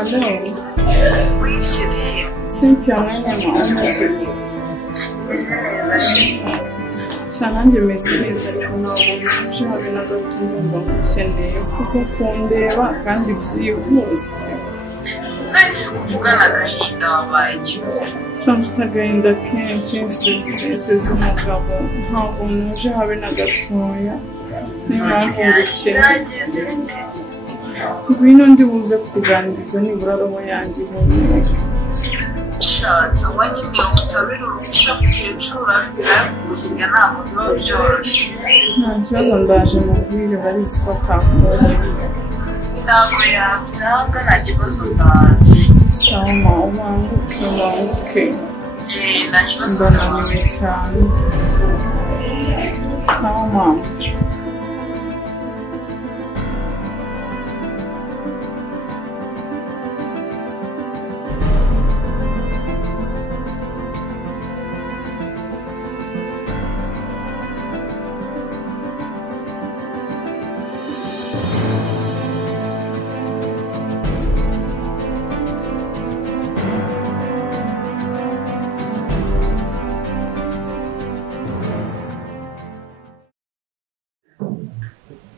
Allora, senti a me una senti. Sanange mesi neza cyane uje habina gatumba mukeneye kuko kundeba kandi byihuse. Nahise kuvugana agahinda wabaye ikigo. Mfite agahinda kenshi, mfite stress z'umugabo, ntabwo muje habe na gatoya. Niyo mpamvu ngukeneye. Ngwino ndibuze kuganiriza nibura roho yanjye ihumeka. Shatse uba nyine utabira uruhushya mukecuru urabigira gusiga ntabwo biba byoroshye. Nta kibazo ndaje mubwire barizi ko atakubonye. Ntabwo yabyanga nta kibazo ndazi. Sawa ubanguke. Nta kibazo ndananiwe cyane. Sawa mama.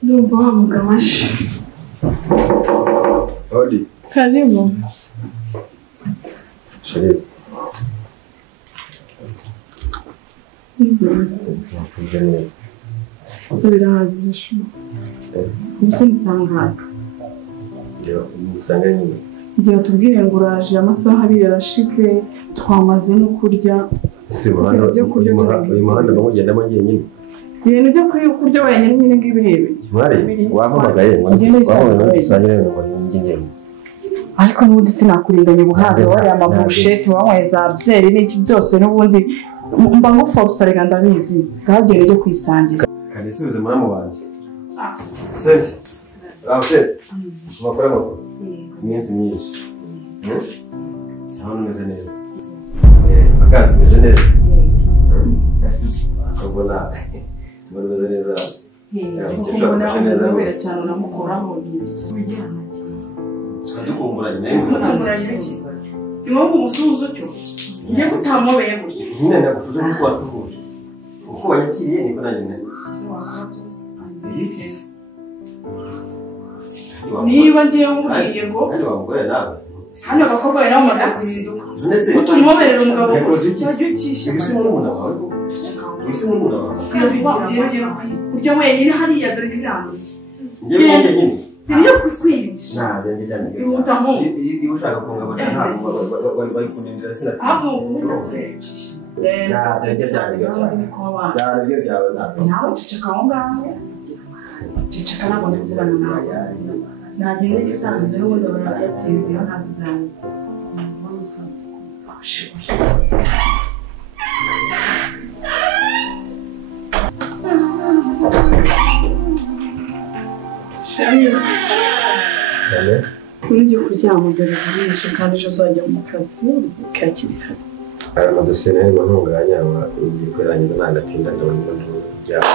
Ndugu wangu Kamashi. Hodi. Karibu. Sharifu. Tubirahagije. Umusoni sanga. Ndio, musanga nyine. Igihe tubwire ngo uraje amasaha abiri arashize twamaze no kurya. Ese uyu muhanda n'ugenda mu nyine. Ibintu byo kurya wenyine nyine ngibihebe. Mwari wahamagaye wahamagaye dusangire ngo nyine. Ariko n'ubundi sinakurindanye buhaze wari amabusheti wanyweye za byeri n'iki byose n'ubundi mba nguforsa rega ndabizi gahagere ryo kwisangiza. Kandi subize muramu wanjye. Sente. Raushe. Makora makora. Iminsi myinshi. Hano meze neza. Akazi meze neza. Ubona meze neza. Ubona neza cyane namukoraho n'ibiki. Dukumburanye nayo. Niwo umusuzo cyo. Ngiye kutamobeye gutyo. Nyine nagushuje kuko watuhuje. Uko wanyakiriye niko nanjye nari. Niba ngiye umubwiye ngo kandi wamugore nawe. Hano abakobwa bari bamaze guhinduka. Utumoberera umugabo. Ibisi muri muna wawe. Ibisi muri muna wawe. Urya wenyine hariya dore ibirano. Ngiye nyine. Ibyo kwirisha. Nta njyanye. Ihuta mu. Iyo ushaka kungabana ntabwo bayikundira sina. Abo ubundi kwecisha. Nawe ceceka aho ngaho. Ceceka ntabwo ndi kuvugana nawe. Nagenda isanze n'ubundi yatinze iyo ntazi ibyanjye. Shamira. Nujye kuryama dore burije kandi ejo uzajya mu kazi kakiri kare. Aya madosiye nayo ntunganya ugiye kwerangiza nagatinda ndabona kuryama.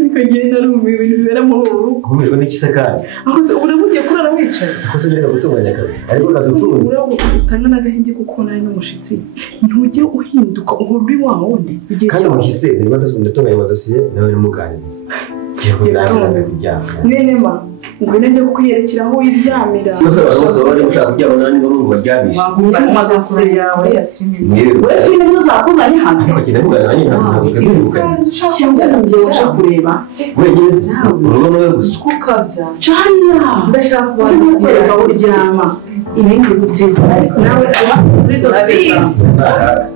Ariko ngenda numva ibintu bibera muri uru rugo. Kumijwe n'ikisakari. Aho se urabugiye kurara wicaye. Ko se ngira gutunganya akazi. Ariko kazi utunze. Utanga n'agahenge kuko nari n'umushitsi. Ntujye uhinduka uhurbi wa wundi. Kandi umushitsi niba ndatunganya amadosiye nawe n'umuganiriza. Ngiye kuryama. Nene ma ngwino njye kukwiyerekera aho wiryamira. Bose bari gushaka kuryama nani ngo baryamishe. Wakumva amadosiye yawe ya filime. Wewe filime ntuzakuzanye hano. Ariko kigenda kuganira nyine ntabwo bwibuka. Cyangwa ngiye uca kureba. Wenyine urugo nawe gusa. Kukabya. Cyanya. Ndashaka kubereka aho uryama. Ibindi gutsinda ariko nawe aba muri dosiye.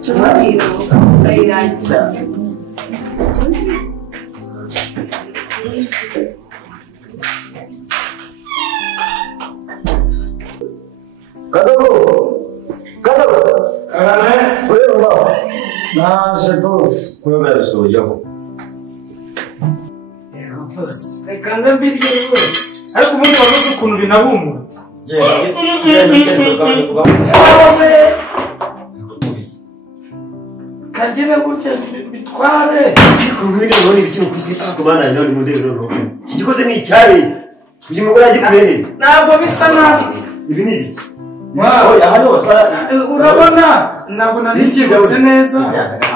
Cyangwa ayirangiza. Kadogo! Kadogo! Karame! Ureba! Naje bose. Kuraba yabisohoyeho. Yego bose. Reka nze mbirye we. Ariko ubundi wabuze ukuntu binabumura. Kagere gutya bitware. Ariko mwene none ibikino kuzita kubana none mu ndebe no. Igikoze ni icyayi. Uyu mugore agikuye. Ntabwo bisa nabi. Ibi ni ibiki? Oya hano urabona ntabwo naribyibutse neza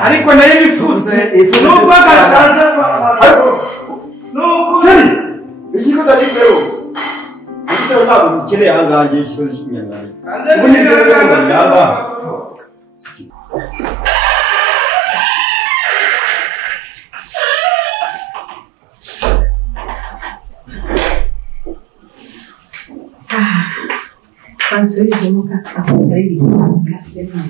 ariko nayo bifuze nubwo gashaje nuko igikoze ari pero. Igikoze ntabwo gikeneye ahangaha ngiye igikoze cy'inyangari. Ubu ni byo yaba. Ansubijemo ari ibintu gasema.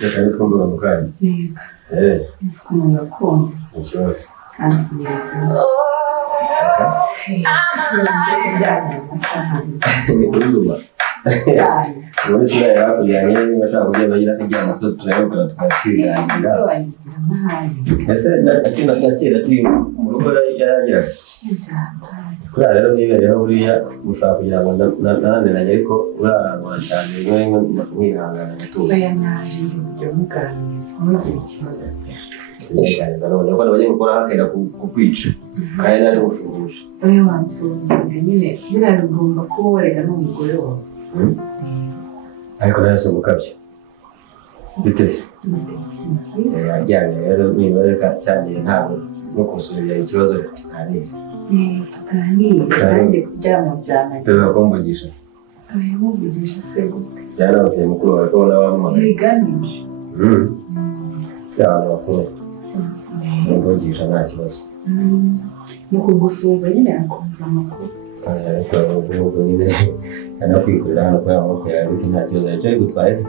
Reka nikumbuka mukanya. Yego. Isukuma gakondo. Ikibazo. Ansubiriza. Ni kuruma. Ubundi sinari yakujyanye niba ashaka kujya bagira kugira amato turayobora tukatwiganira. Ese nakina kera kiri mu rugo yaragiraga. Kuriya rero niba rero buriya ushaka kugira ngo nananiranye ariko urarangwa cyane rimwe mwihangana mutuzo. Oya naje ibyo muganiriza ntugire ikibazo. Kuganiriza none ko nabagiye gukora hakenda kukwica kandi nari gushubuje. Oya wansubiza nyine biragomba kuba warega n'umugore wawe. Ariko nayo si umukabya. Bite se? Yajyanye rero niba reka cyagiye ntabwo no kumusubirira ikibazo tuganire. Tuganire nanjye kuryama byamanye. Tuzakumvugisha se. Oya muvugisha se gute? Byana bateye mukuru wawe ko n'abamuhamagaye. Ibiganisha. By'abantu bakuru. Mvugisha nta kibazo. Mu kugusuhuza nyine yakumva amakuru. Ariko ubu nyine yanakwikurira hano kubera amaboko yawe ariko nta kibazo yacyo ari gutwaye se.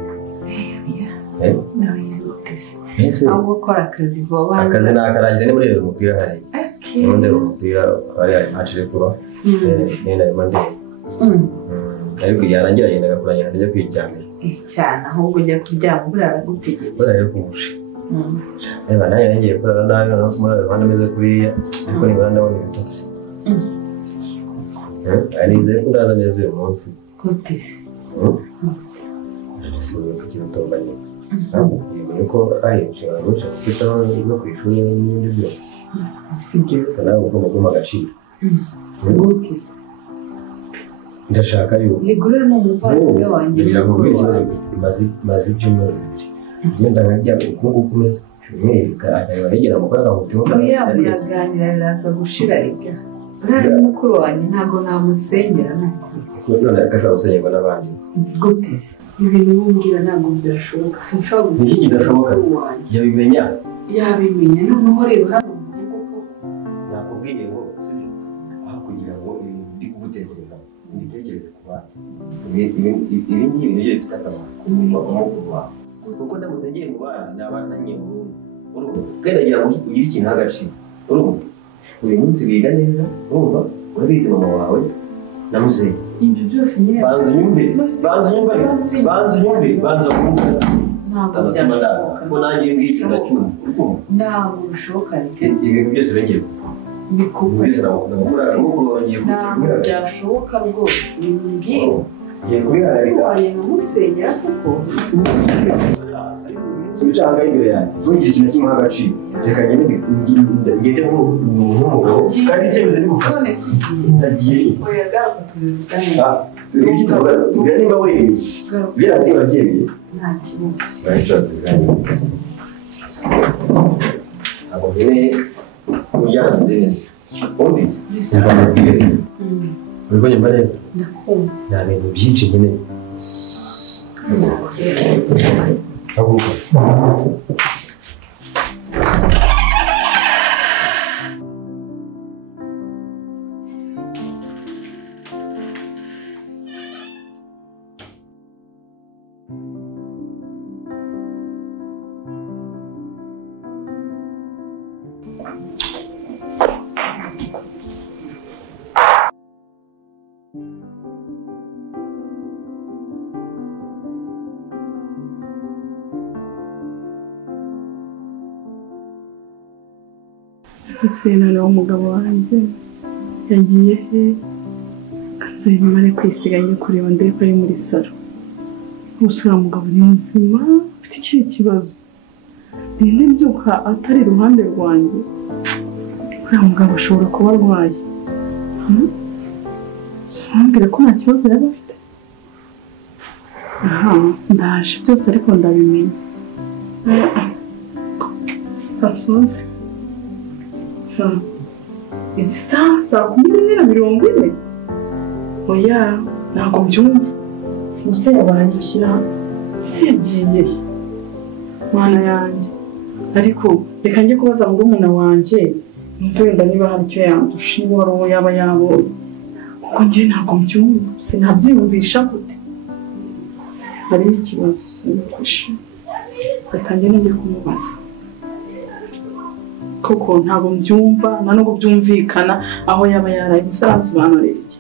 Nawe yagutese. Ese ahubwo gukora akazi vuba banza. Akazi nakarangira ni muri uyu mupira hari. Ubundi umupira wari ari match iri kuba. Nenda imande. Ariko yarangira yendaga kurangira ndajya kwiryamira. Cyane ahubwo ujya kuryama burara gutegeka. Burara kubusha. Eba nayo ngiye kurara nabi no kumara Rwanda meze kuriya ariko ni Rwanda woni bitotse. Arize kuraza neza uyu munsi. Gutese. Nasiye kugira utonganye. Niko ari inshingano nyinshi kwitaho no kwishuri n'ibindi byose. Sibyo. Nawe ugomba guha agaciro. Gutese. Ndashaka yuko. Ligurira mu muvandimwe wanjye. Biravuga ikibazo mazi ibyumweru bibiri. Ngenda nkajya ukungu kumeza. Akaba yegera mu kwaga mutima. Oya muraganira biraza gushira reka. Uriya mukuru wanjye ntago namusengera nukuri. None akashobora gusengerwa n'abandi. Gutese. Ibintu bumbwira ntabwo byashoboka. Sinshobora gusenga. Niki kidashoboka se? Yabimenya. Yabimenya noneho rero hano mu rugo ko nakubwiye ngo sibyo aho kugira ngo ibintu ndi kugutekereza nditekereze ku bandi. Ibi ngibi nibyo bifite akamaro. Kuko ndamutse ngiye mu bandi nabana ngiye mu rugo. Urumva? Kandi agira ngo ugire ikintu hagaciro. Urumva? Uyu munsi wiga neza, urumva? Urabizi mama wawe namusenye. ibyo byose nyine Banza unyumve. ntabwo byashoboka. Kuko nanjye mbwica ndacyumva. Ntabwo bishoboka reka. Ibintu byose bigiye Bikukwe. ndamukora bagiye Ntabwo byashoboka rwose. Bimbwira. Ngiye kubihagarika. Waye namusengera kuko. Subicanga imbere yanjye. Ntugire ikintu kimwe agaciro. Reka ngende nk'umugabo kandi icyemezo ni gufata. None si ugiye. Ndagiye. Oya garuka tubivugane. Ibyo tuvuga niba wemeye. Biriya niba byemeye. Nta kibazo. Barashobora kubiganira. Ntabwo nkeneye kubyanze neza. Wumvise? Mbabwire. Uriko nyumva neza? Ndakumva. Nta bintu byinshi nkeneye. Haguruka. ese noneho umugabo wanjye yagiye he kanzanye mare kwisiga njye kureba ndebe ko ari muri salo usura mugabo ni muzima ufite ikihe kibazo ninde byuka atari iruhande rwanjye uriya mugabo ashobora kuba arwaye ntambwire ko nta kibazo yaba afite aha ndaje byose ariko ndabimenya kansoze izi saa 11:40 oya ntabwo byumva gusa yabaranyishyira se yagiye mwana yanjye ariko reka njye kubaza ngo umuntu wanjye wenda niba hari icyo yandusha niba hari uwo yaba yabonye kuko njye ntabwo mbyumva sinabyiyumvisha gute hari ikibazo reka njye njye kumubaza koko ntabwo mbyumva nta nubwo byumvikana aho yaba yaraye gusa aransobanurira iki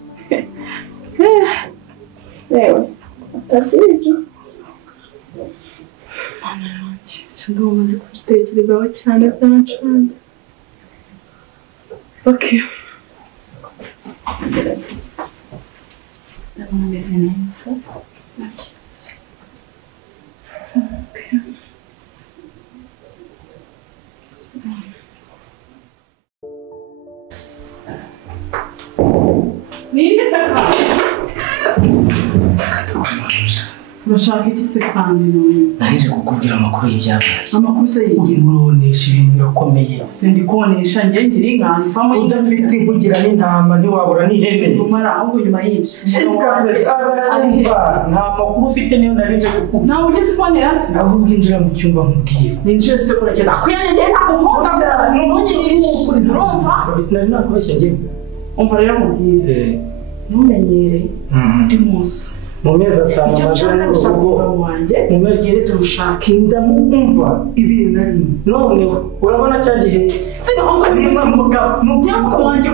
yewe atabyijo mwana yanjye ndumva ndi kubitekerezaho cyane byancanga okay gerageza ndabona meze neza okay ninde saka urashaka iki se kandi none naje kukubwira amakuru y'ibyabaye amakuru se yigiye muronesha ibintu birakomeye sindi konesha njye ngira inka ifamo udafite inkugira n'intama ntiwabura n'ihene umara ahubwo nyuma y'ibyo nta makuru ufite niyo narinje kukubwira nawe ugeze konera se ahubwo injira mu cyumba nkubwire ninjire se kuragenda kuyanyegera nakuhonda ntunyirire urumva nari nakubeshya njyewe umva rero mubwire ntumenyere undi munsi mu mezi 5 amaze n'urugo wanjye mumegere turushaka indamumva ibiri na rimwe none urabona cyagihe sinahonga n'umugabo n'umugabo wanjye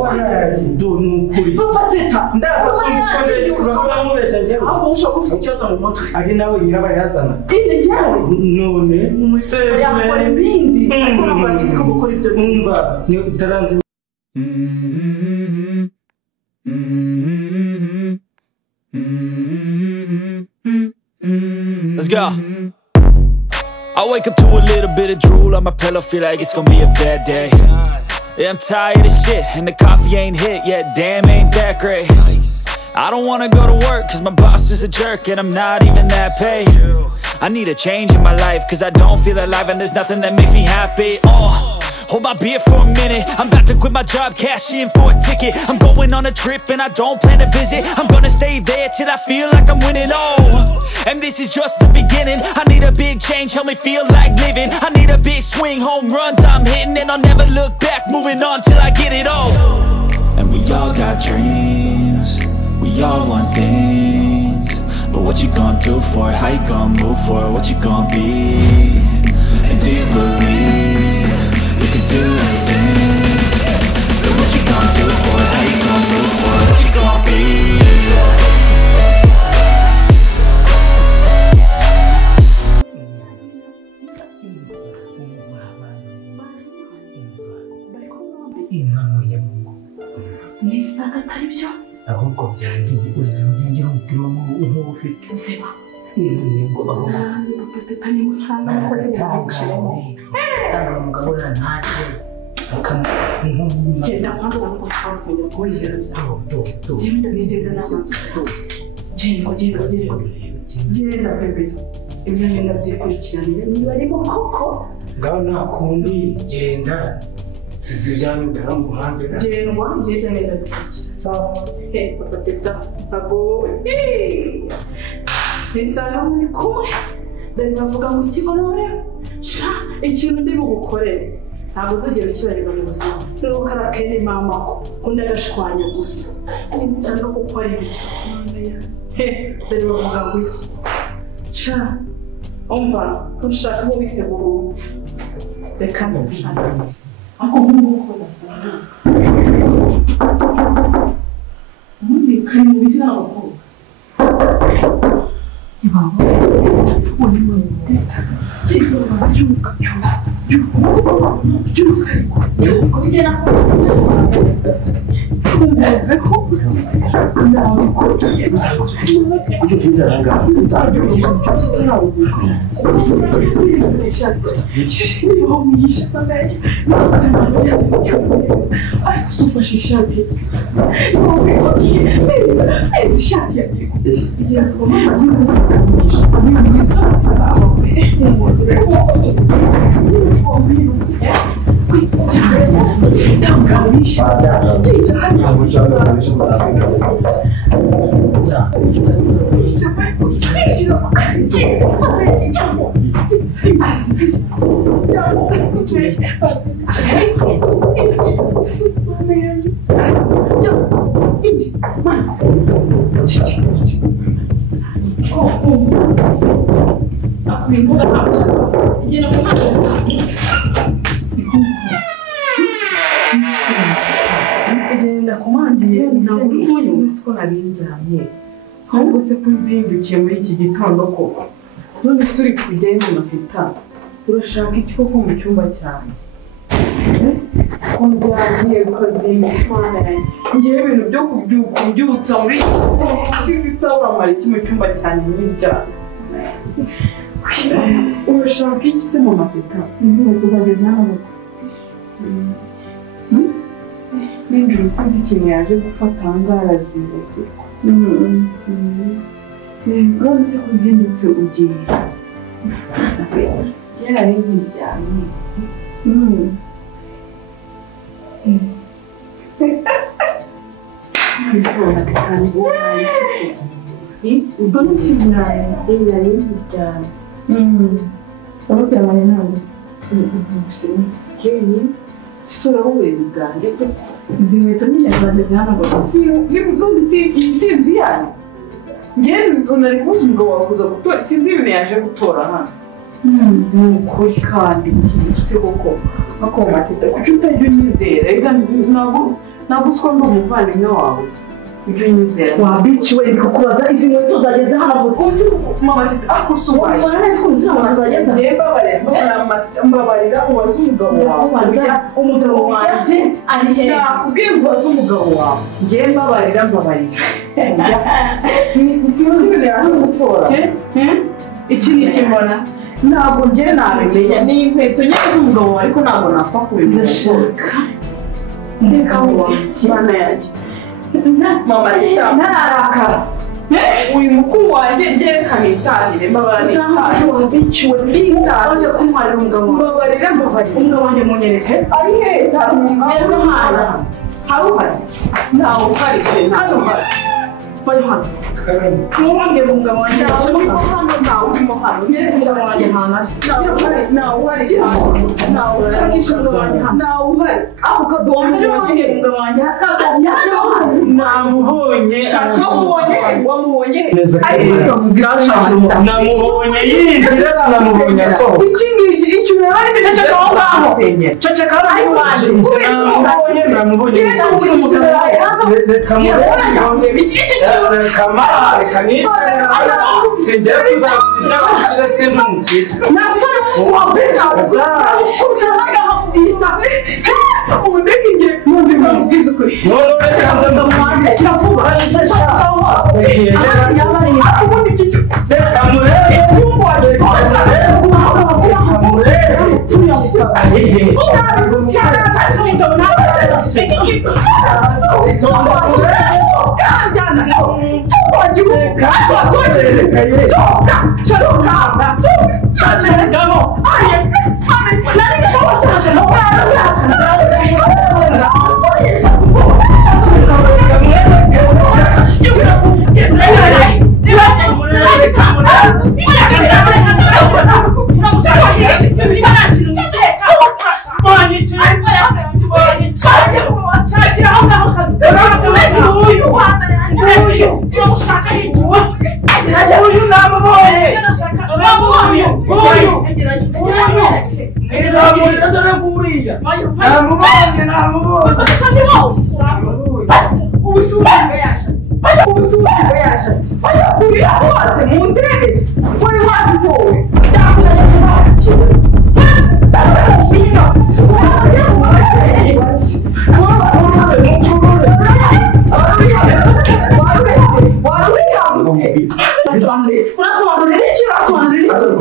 waraye do nukuri bafateta ndakasubiza urabona mubeshya njyewe ahubwo ushaka ufite ikibazo mu mutwe ari nawe yiraba yazana ine njyewe none yakora ibindi ariko ntabwo akiri gukora ibyo numva ni utaranze Let's go. I wake up to a little bit of drool on my pillow, feel like it's gonna be a bad day. Yeah, I'm tired of shit, and the coffee ain't hit yet, damn, ain't that great. I don't wanna go to work, cause my boss is a jerk, and I'm not even that paid. I need a change in my life, cause I don't feel alive, and there's nothing that makes me happy. Hold my beer for a minute, I'm about to quit my job, cash in for a ticket. I'm going on a trip and I don't plan to visit. I'm gonna stay there till I feel like I'm winning, and this is just the beginning. I need a big change, help me feel like living. I need a big swing, home runs I'm hitting, and I'll never look back, moving on till I get it all. And we all got dreams, we all want things, but what you gonna do for it? How you gonna move for it? What you gonna be? And do you believe you can do anything? But what you gonna do for it? How you gonna move for it? What you gonna be? nisaga atari byo ahubwo byangiye uzirugira umutima nk'ufite ziba n'ingo aho papa ni musanga ko yabiciremo umugabo ntaje genda kwanza ngo twakujya kuyira do genda bebe ibyo ngenda byikurikirana niba arimo koko ngaho nakundi genda sizi byanyudara mu muhanda gendwa ngenda neza sawa papa teta ago nisanga muri kumwe dani bavuga ngo ikigo none sha ikintu ndi bugukorere ntabwo uzagera ukibagirwa mu buzima rero karakene mama ko kundi agashwanya gusa nisanga kuko ari bityo dani bavuga ngo iki sha umva ushaka ko witegura urupfu reka nzishaka ako nk'uko ubundi kari mu biti n'abakobwa ibaba uri mu biti byuka ahubwo se kunzindukiye muri iki gitondo koko none se uri kujyayo mu mafita urashaka iki koko mu cyumba cyanjye ko njyaniye ukazinduka ngewe ibintu byo kubyutsa muri sizi sawa uramara iki mu cyumba cyanjye n'ibyaha urashaka iki se mu mafita izi nkweto zageze hano n'injuru sinzi ikintu yaje gufata ahangaha arazinduka none se kuzindutse ugiye kera ari nkiryamye udona ikibyanye yari nkiryamye waburyamanye ntabwo kenye sura w'uburezi bwanjye izi nkweto nyine zageze hano none si inzu yanyu njyewe nari kubuza umugabo wawe kuza gutora sinzi ibintu yaje gutora hano ni ukuri kandi ikintu se koko akomatita kuki utajya unyizera reka ntabwo uswa ndi umuvandimwe wawe ujya unyizera wabiciwe bikakubaza izi nkweto zageze hano uzi mama tita akusubaye usanga neza ko izi nkweto zageze njyewe mbabarira ubaze umugabo wawe umugabo wanjye ari he nakubwiye ngo ubaze umugabo wawe njyewe mbabarira sinzi ibintu yaje gutora iki ni ikimona ntabwo njyewe nabimenya ni inkweto nyine z'umugabo wawe ariko ntabwo napfa kubimenya rwose reka mwana yanjye mama tita ntarakara uyu mukuru wanjye ngerekana itangire mbabarira wabiciwe mbitanje kumwarira umugabo mbabarira umugabo wanjye munyereke ari heza hari umugabo hari ntawe uhari hano hari bari hano ntuwongere umugabo wanjye ntawe urimo hano umugabo wanjye ntawe uhari shakisha umugabo wanjye hano ntawe uhari ako kadombe wongere umugabo wanjye namubonye wamubonye namubonye yinjira sinamubonye asohoka iki ngiki icyo ureba ni ceceka aho ngaho ceceka aho namubonye reka murebe reka nicare sinjya kuzakira ibyo sindi umukire nasore wabeta ushuka bagaho isa undeke ngiye numva mbabwiza ukuri none reka nze ndamwanje kiravuba ubundi iki reka murebe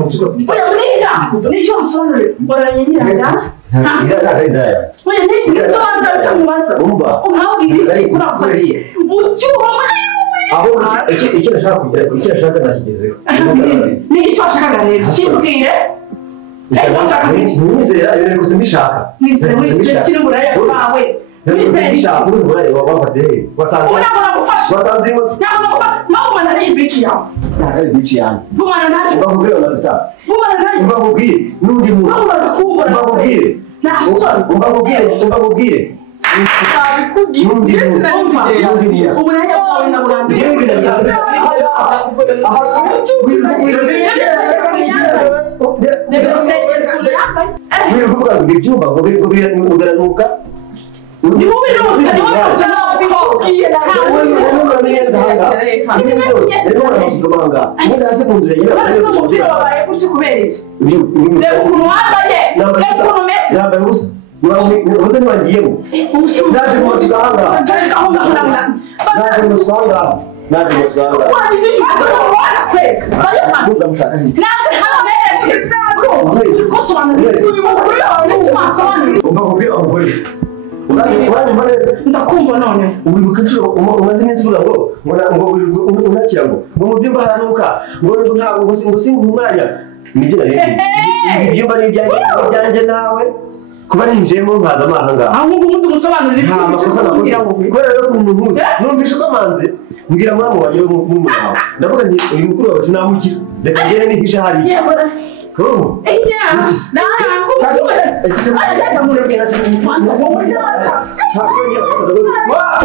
musuka oya mwiga nicyo wasobanuriye mboranye nyiranga oya nicyo wandara mubaza uhabwira iki kurafatiye mu cyuho aho icyo nashaka kugira icyo nashaka nakigezeho nicyo washakaga rero kimbwire Nizera ibintu kutumishaka. Nizera kiri buraya bawe. Nizera ishaka uri buraya wafate. Wasanze. Wasanze imoso. Nawe mana ni bici yawe. Ari bici yanjye. Vumana naje. Mbakubwira unazita. Vumana naje. Mbakubwire nundi muntu. Nawe kumbura. Mbakubwire. Nasore. Mbakubwire. Uburaya bwawe na burambye. Wewe kuvuga ngo ibyumba ngo biranuka ni wowe rwose ni wowe cyane bikubwiye na wowe neza hanga rero baramushikabanga ndaze mu nzu yagira bose umupira wabaye gutyo kubera iki reba ukuntu wambaye reba ukuntu umeze yambaye ubusa ubuze ntiwagiyemo ndaje mu nzu hanga ndaje mu nzu hanga naje mu nzu hanga wanditse ijambo rwanda kwe ndamushaka hirya naje hano ndakumva none uribuka inshuro umaze iminsi uvuga ngo unakira ngo mu byumba haranuka ngo ntabwo ngo singa umwanya nibyo rero ibi byumba ni ibyanjye nawe kuba ninjiyemo nkaza amana ngaha aho ubundi umusobanurira nta makosa nakoze kubera rero ukuntu nkuze numvishe uko amanze mbwira muramu wanjye n'umuntu wawe ndavuga nti uyu mukuru wawe sinamukira reka ngere nihishe hariya Oh. Iya. Nah, aku cuma ada kamu lagi nasi mantap. Mau macam. Wah,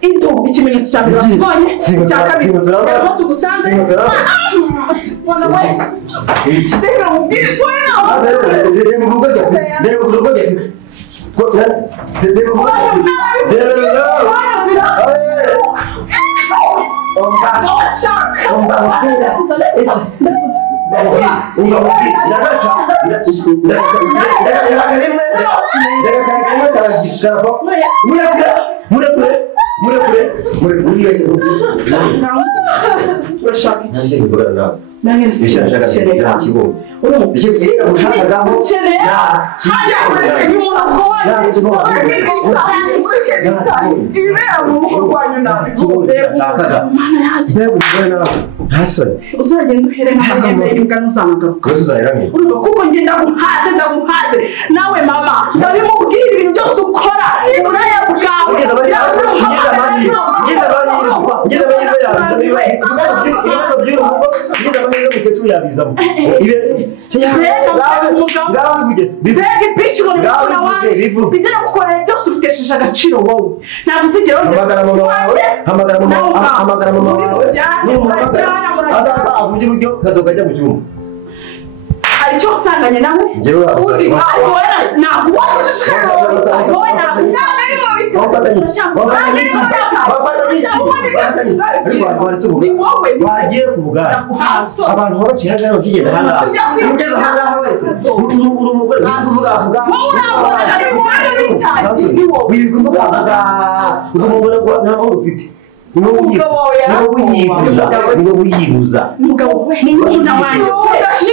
Itu ikimenyetso cya mbere wakibonye cya kabiri rero tugusanze wana wese rero mubwire twoye nawe rero mu rugo gafite rero mu rugo gafite rero mu rugo gafite uzagenda uhere nk'abanyembere imbwa ntuzanagaruka kuko njye ndaguhaze nawe mama ndabimubwira ibintu byose ukora uburaya bwawe bidera gukorera byose ubitesheje agaciro wowe ntabwo uzigera hamagara mama wawe azaza avuge uburyo kadoga ajya mu cyumba hari icyo usanganye nawe wagiye ku bugari abantu babaciye hano bakigenda hano ugeze ahangaha wese uri umugore wivuga uri umugore nta mahoro ufite niwo wiyibuza umugabo we ni umwana wanjye ni